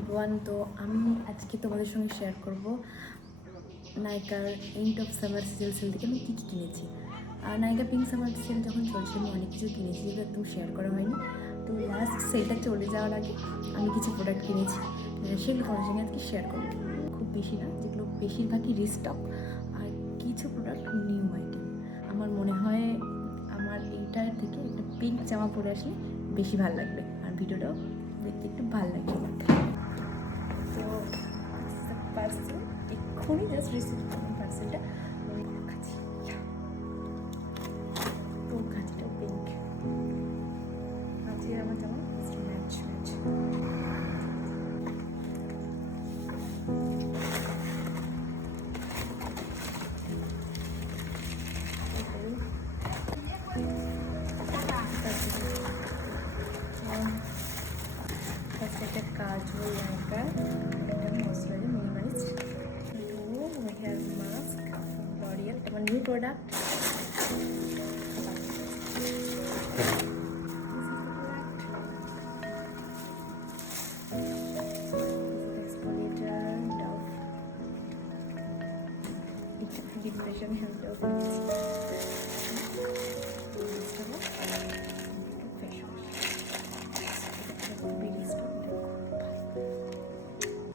Everyone, তো আমি আজকে তোমাদের সঙ্গে শেয়ার করব নায়িকার এন্ড অফ সামার সেল থেকে আমি কী কী কিনেছি। আর নায়িকা পিঙ্ক সামার সেল যখন চলছে আমি অনেক কিছু কিনেছি যেগুলো একদম শেয়ার করা হয়নি। তো লাস্ট সেলটা চলে যাওয়ার আগে আমি কিছু প্রোডাক্ট কিনেছি, সেগুলো তোমাদের সঙ্গে আজকে শেয়ার করবো। খুব বেশি না, যেগুলো বেশিরভাগই রিস্টক, আর কিছু প্রোডাক্ট নিউ আইটেম। আমার মনে হয় আমার এইটার থেকে একটা পিঙ্ক জামা পরে আসলে বেশি ভালো লাগবে, আর ভিডিওটাও দেখতে একটু ভালো লাগবে আমাকে। তো পার্সেল এক্ষুনি জাস্ট রিসিভ করলাম পার্সেলটা, আমি দেখাচ্ছি। তো কাঁচিটাও পিঙ্ক, কাঁচি আমার জামা ম্যাচ ম্যাচ। একটা কাজল লঙ্কা, একটা মশলারি মিনিমালিস্ট, হেয়ার মাস্ক লরিয়াল, এটা আমার new product. Exfoliator Dove, depression help.